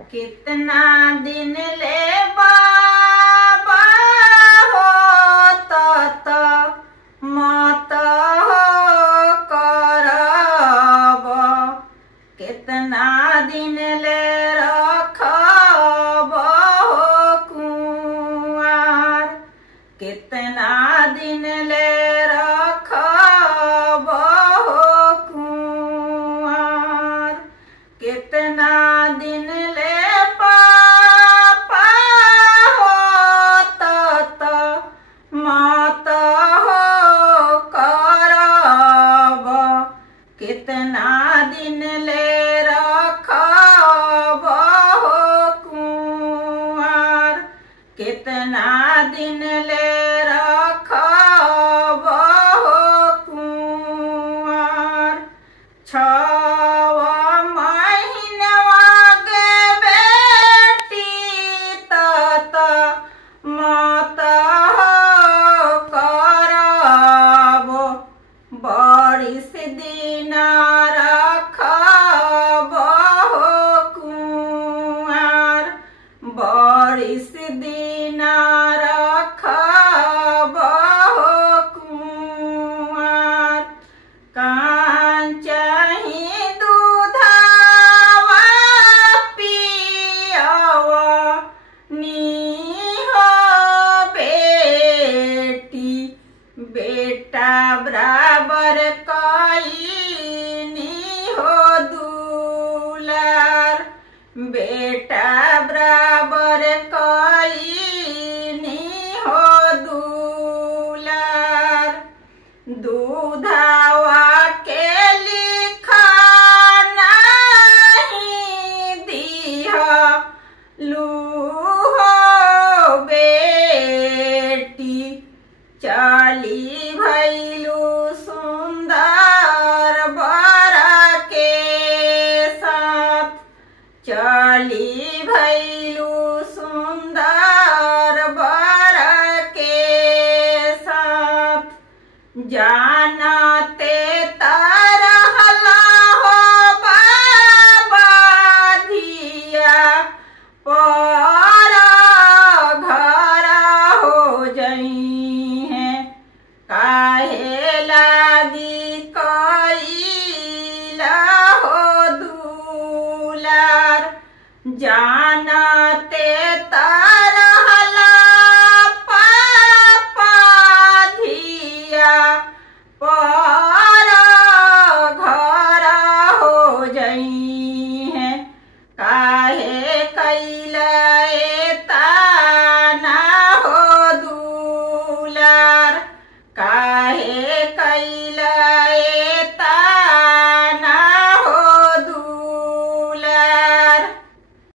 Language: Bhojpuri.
कितना दिन ले बाबा हो तत मत हो करब, कितना दिन ले रखब हो कुंवार, कितना दिन ले रखब हो कुंवार, कितना दिन ले पापा हो तत मत हो करब, कितना दिन ले रखब हो कुंवार, कितना दिन ले रखब हो कुंवार। 6 महीनवा के बेटी तत मत हो करब, बरिस दिन रखब हो कुंवार, बरिस दिन रखब हो कुंवार। कांचहि दूधवा पियव नीहो बेटी, बेटा बराबर कईनी हो दुलार, बेटा बराबर कईनी हो दुलार। दूधवा के लिखा नहीं दिह लूहो बेटी, चली भैलू सुंदर बर के साथ, चली भैलू सुंदर बर के साथ। जानते तरहला हो बाबा धिया पर घर हो जई हैं, काहे लागी कईला हो दुलार। जानते तरहला पापा धिया पर घर हो जई हैं, काहे कैला ताना हो दुलार, काहे कैला